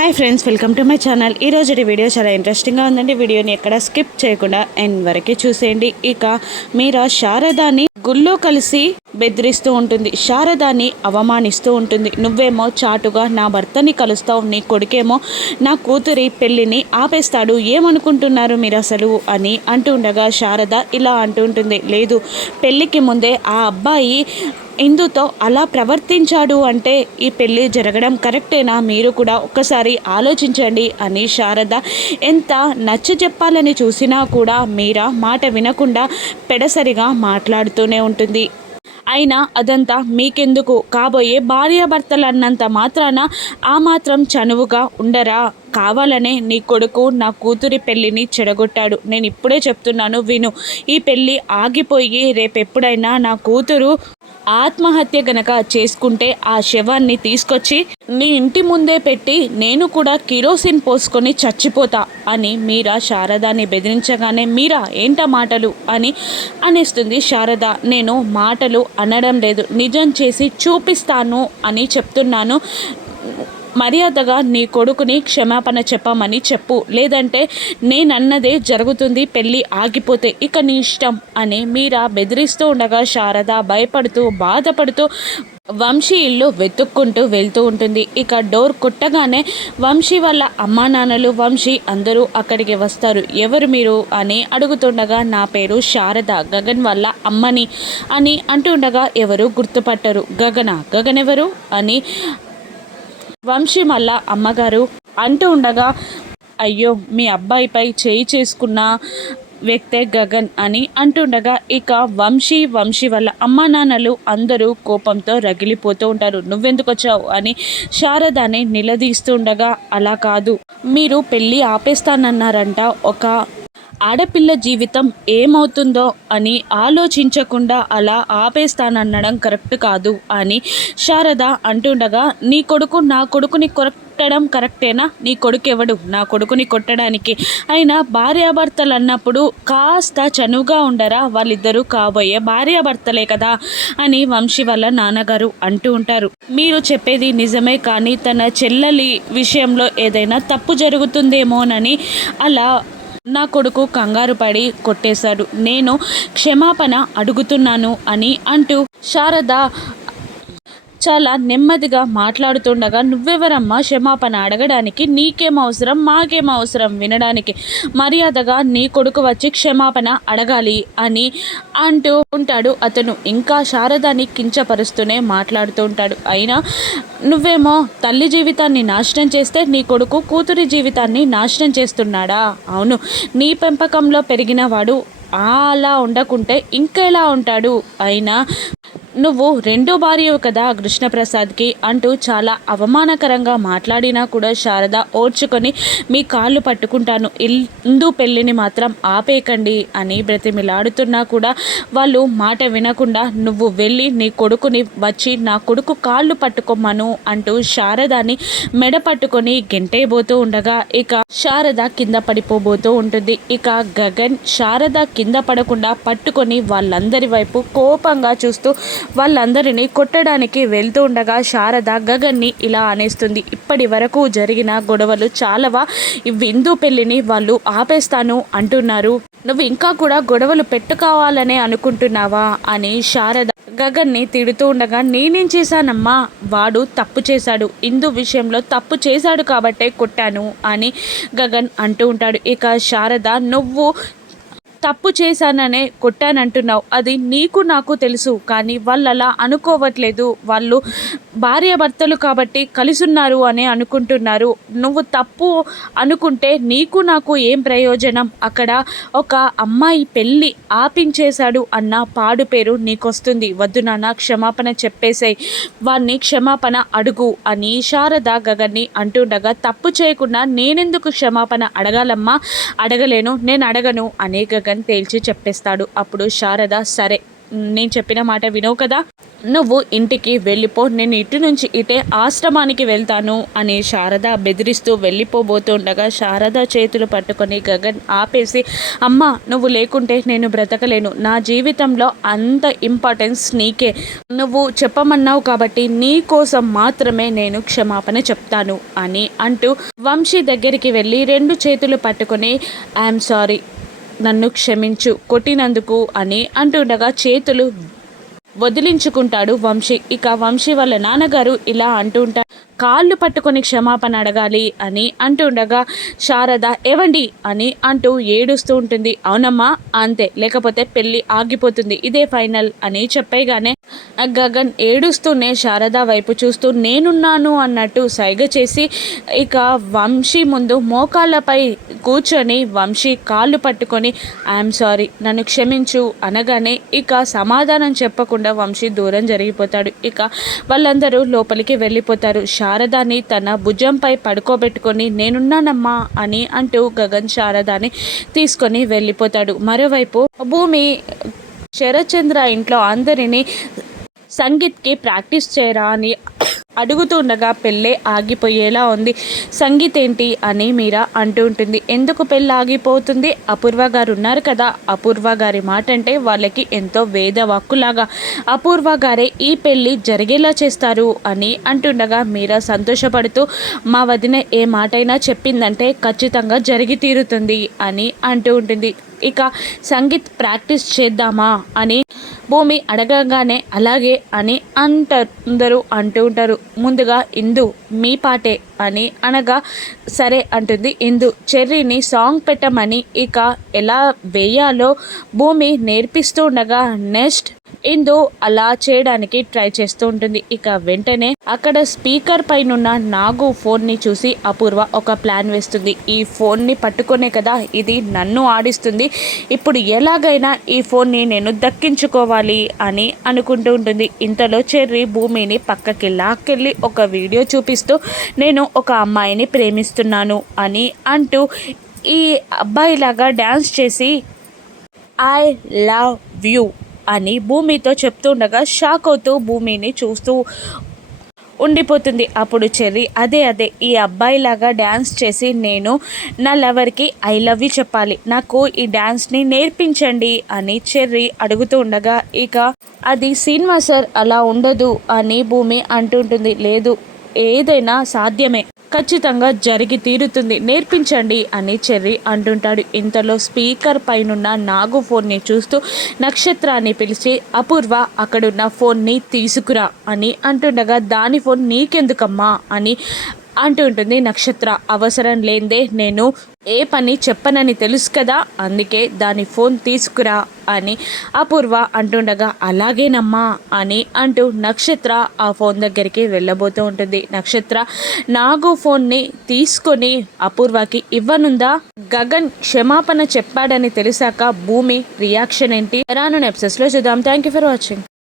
Hi friends, welcome to my channel. ఈరోజు video చాలా ఇంట్రెస్టింగ్గా ఉందండి. వీడియోని ఎక్కడ స్కిప్ చేయకుండా ఎండ్ వరకు చూసేయండి. ఇక మీరా శారదాని గుళ్ళో కలిసి బెదిరిస్తూ ఉంటుంది, శారదాని అవమానిస్తూ ఉంటుంది. నువ్వేమో చాటుగా నా భర్తని కలుస్తావు, నీ కొడుకేమో నా కూతురి పెళ్ళిని ఆపేస్తాడు, ఏమనుకుంటున్నారు మీరు అసలు అని అంటూ ఉండగా శారద ఇలా అంటూ ఉంటుంది, లేదు పెళ్ళికి ముందే ఆ అబ్బాయి ఇందుతో అలా ప్రవర్తించాడు అంటే ఈ పెళ్ళి జరగడం కరెక్టేనా, మీరు కూడా ఒక్కసారి ఆలోచించండి అని శారద ఎంత నచ్చ చెప్పాలని చూసినా కూడా మీరా మాట వినకుండా పెడసరిగా మాట్లాడుతూనే ఉంటుంది. అయినా అదంతా మీకెందుకు, కాబోయే భార్యాభర్తలు అన్నంత మాత్రాన ఆ మాత్రం చనువుగా ఉండరా, కావాలనే నీ కొడుకు నా కూతురి పెళ్ళిని చెడగొట్టాడు. నేను ఇప్పుడే చెప్తున్నాను విను, ఈ పెళ్ళి ఆగిపోయి రేపెప్పుడైనా నా కూతురు ఆత్మహత్య గనక చేసుకుంటే ఆ శవాన్ని తీసుకొచ్చి నీ ఇంటి ముందే పెట్టి నేను కూడా కిరోసిన్ పోసుకొని చచ్చిపోతా అని మీరా శారదాని బెదిరించగానే, మీరా ఏంట మాటలు అని అనేస్తుంది శారద. నేను మాటలు అనడం లేదు, నిజం చేసి చూపిస్తాను అని చెప్తున్నాను. మర్యాదగా నీ కొడుకుని క్షమాపణ చెప్పమని చెప్పు, లేదంటే నేనన్నదే జరుగుతుంది, పెళ్ళి ఆగిపోతే ఇక నీ ఇష్టం అని మీరా బెదిరిస్తూ ఉండగా శారద భయపడుతూ బాధపడుతూ వంశీ ఇల్లు వెతుక్కుంటూ వెళ్తూ ఉంటుంది. ఇక డోర్ కొట్టగానే వంశీ వాళ్ళ అమ్మా నాన్నలు, వంశీ అందరూ అక్కడికి వస్తారు. ఎవరు మీరు అని అడుగుతుండగా, నా పేరు శారద, గగన్ వాళ్ళ అమ్మని అని అంటుండగా, ఎవరు గుర్తుపట్టరు. గగన్ ఎవరు అని వంశీ మళ్ళా అమ్మగారు అంటూ ఉండగా, అయ్యో మీ అబ్బాయిపై చేయి చేసుకున్న వ్యక్తే గగన్ అని అంటుండగా, ఇక వంశీ వాళ్ళ అమ్మా నాన్నలు అందరూ కోపంతో రగిలిపోతూ ఉంటారు. నువ్వెందుకు వచ్చావు అని శారదాని నిలదీస్తుండగా, అలా కాదు, మీరు పెళ్ళి ఆపేస్తానన్నారంట, ఒక ఆడపిల్ల జీవితం ఏమవుతుందో అని ఆలోచించకుండా అలా ఆపేస్తాననడం కరెక్ట్ కాదు అని శారద అంటుండగా, నీ కొడుకు నా కొడుకుని కొట్టడం కరెక్టేనా, నీ కొడుకు ఎవడు నా కొడుకుని కొట్టడానికి, అయినా భార్యాభర్తలు అన్నప్పుడు కాస్త చనువుగా ఉండరా, వాళ్ళిద్దరూ కాబోయే భార్యాభర్తలే కదా అని వంశీ వాళ్ళ నాన్నగారు అంటూ ఉంటారు. మీరు చెప్పేది నిజమే, కానీ తన చెల్లెలి విషయంలో ఏదైనా తప్పు జరుగుతుందేమోనని అలా నా కొడుకు కంగారు పడి కొట్టేశాడు, నేను క్షమాపణ అడుగుతున్నాను అని అంటూ శారద చాలా నెమ్మదిగా మాట్లాడుతుండగా, నువ్వెవరమ్మా క్షమాపణ అడగడానికి, నీకేం అవసరం, మాకేం అవసరం వినడానికి, మర్యాదగా నీ కొడుకు వచ్చి క్షమాపణ అడగాలి అని అంటూ ఉంటాడు అతను. ఇంకా శారదాని కించపరుస్తూనే మాట్లాడుతూ ఉంటాడు. అయినా నువ్వేమో తల్లి జీవితాన్ని నాశనం చేస్తే నీ కొడుకు కూతురి జీవితాన్ని నాశనం చేస్తున్నాడా, అవును నీ పెంపకంలో పెరిగిన వాడు అలా ఉండకుంటే ఇంకెలా ఉంటాడు, అయినా నువ్వు రెండో భార్యవు కదా కృష్ణప్రసాద్కి అంటూ చాలా అవమానకరంగా మాట్లాడినా కూడా శారద ఓర్చుకొని, మీ కాళ్ళు పట్టుకుంటాను, ఇందు పెళ్ళిని మాత్రం ఆపేయకండి అని బ్రతిమిలాడుతున్నా కూడా వాళ్ళు మాట వినకుండా, నువ్వు వెళ్ళి నీ కొడుకుని వచ్చి నా కొడుకు కాళ్ళు పట్టుకోమను అంటూ శారదాని మెడ పట్టుకొని గెంటేయబోతూ ఉండగా, ఇక శారద కింద పడిపోబోతూ ఉంటుంది. ఇక గగన్ శారద కింద పడకుండా పట్టుకొని వాళ్ళందరి వైపు కోపంగా చూస్తూ వాళ్ళందరినీ కొట్టడానికి వెళ్తూ ఉండగా, శారద గగన్ని ఇలా అనేస్తుంది, ఇప్పటి వరకు జరిగిన గొడవలు చాలావా, విందు పెళ్ళిని వాళ్ళు ఆపేస్తాను అంటున్నారు, నువ్వు ఇంకా కూడా గొడవలు పెట్టుకోవాలనే అనుకుంటున్నావా అని శారద గగన్ని తిడుతూ ఉండగా, నేనేం చేశానమ్మా, వాడు తప్పు చేశాడు, ఇందు విషయంలో తప్పు చేశాడు కాబట్టే కొట్టాను అని గగన్ అంటూ ఉంటాడు. ఇక శారద, నువ్వు తప్పు చేశాననే కొట్టానంటున్నావు, అది నీకు నాకు తెలుసు, కానీ వాళ్ళు అలా అనుకోవట్లేదు, వాళ్ళు భార్యాభర్తలు కాబట్టి కలిసున్నారు అని అనుకుంటున్నారు, నువ్వు తప్పు అనుకుంటే నీకు నాకు ఏం ప్రయోజనం, అక్కడ ఒక అమ్మాయి పెళ్ళి ఆపించేశాడు అన్న పాడు పేరు నీకొస్తుంది, వద్దు నాన్న క్షమాపణ చెప్పేసాయి, వాడిని క్షమాపణ అడుగు అని శారద గగన్ని అంటుండగా, తప్పు చేయకుండా నేనెందుకు క్షమాపణ అడగాలమ్మా, అడగలేను, నేను అడగను అనే గగన్ తేల్చి చెప్పేస్తాడు. అప్పుడు శారద, సరే నేను చెప్పిన మాట వినవు కదా నువ్వు ఇంటికి వెళ్ళిపో, నేను ఇటు నుంచి ఇటే ఆశ్రమానికి వెళ్తాను అని శారద బెదిరిస్తూ వెళ్ళిపోబోతుండగా శారద చేతులు పట్టుకొని గగన్ ఆపేసి, అమ్మ నువ్వు లేకుంటే నేను బ్రతకలేను, నా జీవితంలో అంత ఇంపార్టెన్స్ నీకే, నువ్వు చెప్పమన్నావు కాబట్టి నీ కోసం మాత్రమే నేను క్షమాపణ చెప్తాను అని అంటూ వంశీ దగ్గరికి వెళ్ళి 2 చేతులు పట్టుకొని ఐఎమ్ సారీ, నన్ను క్షమించు కొట్టినందుకు అని అంటుండగా చేతులు వదిలించుకుంటాడు వంశీ. ఇక వంశీ వాళ్ళ నాన్నగారు ఇలా అంటుంటారు, కాళ్ళు పట్టుకొని క్షమాపణ అడగాలి అని అంటుండగా శారద ఏవండి అని అంటూ ఏడుస్తూ ఉంటుంది. అవునమ్మా అంతే, లేకపోతే పెళ్ళి ఆగిపోతుంది, ఇదే ఫైనల్ అని చెప్పేగానే గగన్ ఏడుస్తూనే శారద వైపు చూస్తూ నేనున్నాను అన్నట్టు సైగ చేసి ఇక వంశీ ముందు మోకాళ్ళపై కూర్చొని వంశీ కాళ్ళు పట్టుకొని ఐఎమ్ సారీ, నన్ను క్షమించు అనగానే ఇక సమాధానం చెప్పకుండా వంశీ దూరం జరిగిపోతాడు. ఇక వాళ్ళందరూ లోపలికి వెళ్ళిపోతారు. శారదాని తన భుజంపై పడుకోబెట్టుకొని నేనున్నానమ్మా అని అంటూ గగన్ శారదాని తీసుకొని వెళ్ళిపోతాడు. మరోవైపు భూమి శరత్చంద్ర ఇంట్లో అందరినీ సంగీత్కి ప్రాక్టీస్ చేయరా అని అడుగుతుండగా పెళ్ళే ఆగిపోయేలా ఉంది, సంగీత్ ఏంటి అని మీరా అంటూ ఉంటుంది. ఎందుకు పెళ్ళి ఆగిపోతుంది, అపూర్వ గారు ఉన్నారు కదా, అపూర్వ గారి మాట అంటే వాళ్ళకి ఎంతో వేదవాక్కులాగా అపూర్వ గారే ఈ పెళ్ళి జరిగేలా చేస్తారు అని అంటుండగా మీరా సంతోషపడుతూ మా వదిన ఏ మాటైనా చెప్పిందంటే ఖచ్చితంగా జరిగి తీరుతుంది అని అంటూ ఉంటుంది. ఇక సంగీత్ ప్రాక్టీస్ చేద్దామా అని భూమి అడగగానే అలాగే అని అందరూ అంటూ ఉంటారు. ముందుగా ఇందు మీ పాటే అని అనగా సరే అంటుంది ఇందు. చెర్రీని సాంగ్ పెట్టమని ఇక ఎలా వేయాలో భూమి నేర్పిస్తూ ఉండగా నెక్స్ట్ ఇందు అలా చేయడానికి ట్రై చేస్తూ ఉంటుంది. ఇక వెంటనే అక్కడ స్పీకర్ పైనున్న నాగు ఫోన్ని చూసి అపూర్వ ఒక ప్లాన్ వేస్తుంది. ఈ ఫోన్ని పట్టుకునే కదా ఇది నన్ను ఆడిస్తుంది, ఇప్పుడు ఎలాగైనా ఈ ఫోన్ని నేను దక్కించుకోవాలి అని అనుకుంటూ ఉంటుంది. ఇంతలో చెర్రీ భూమిని పక్కకి లాక్కెళ్ళి ఒక వీడియో చూపిస్తూ నేను ఒక అమ్మాయిని ప్రేమిస్తున్నాను అని అంటూ ఈ అబ్బాయిలాగా డ్యాన్స్ చేసి ఐ లవ్ యూ అని భూమితో చెప్తుండగా షాక్ అవుతూ భూమిని చూస్తూ ఉండిపోతుంది. అప్పుడు చెర్రీ అదే ఈ అబ్బాయిలాగా డ్యాన్స్ చేసి నేను నా లవర్కి ఐ లవ్ యూ చెప్పాలి, నాకు ఈ డ్యాన్స్ని నేర్పించండి అని చెర్రీ అడుగుతూ ఉండగా ఇక అది సినిమా సార్ అలా ఉండదు అని భూమి అంటుంటుంది. లేదు ఏదైనా సాధ్యమే, ఖచ్చితంగా జరిగి తీరుతుంది, నేర్పించండి అని చెర్రీ అంటుంటాడు. ఇంతలో స్పీకర్ పైనున్న నాగు ఫోన్ని చూస్తూ నక్షత్రాన్ని పిలిచి అపూర్వ అక్కడున్న ఫోన్ని తీసుకురా అని అంటుండగా దాని ఫోన్ నీకెందుకమ్మా అని అంటుంటుంది నక్షత్ర. అవసరం లేదే నేను ఏ పని చెప్పనని తెలుసు కదా, అందుకే దాని ఫోన్ తీసుకురా అని అపూర్వ అంటుండగా అలాగేనమ్మా అని అంటూ నక్షత్ర ఆ ఫోన్ దగ్గరికి వెళ్ళబోతూ ఉంటుంది. నక్షత్ర నాగు ఫోన్ని తీసుకొని అపూర్వకి ఇవ్వనుందా? గగన్ క్షమాపణ చెప్పాడని తెలిసాక భూమి రియాక్షన్ ఏంటి రాను ఎపిసోడ్స్లో చూద్దాం. Thank you for watching.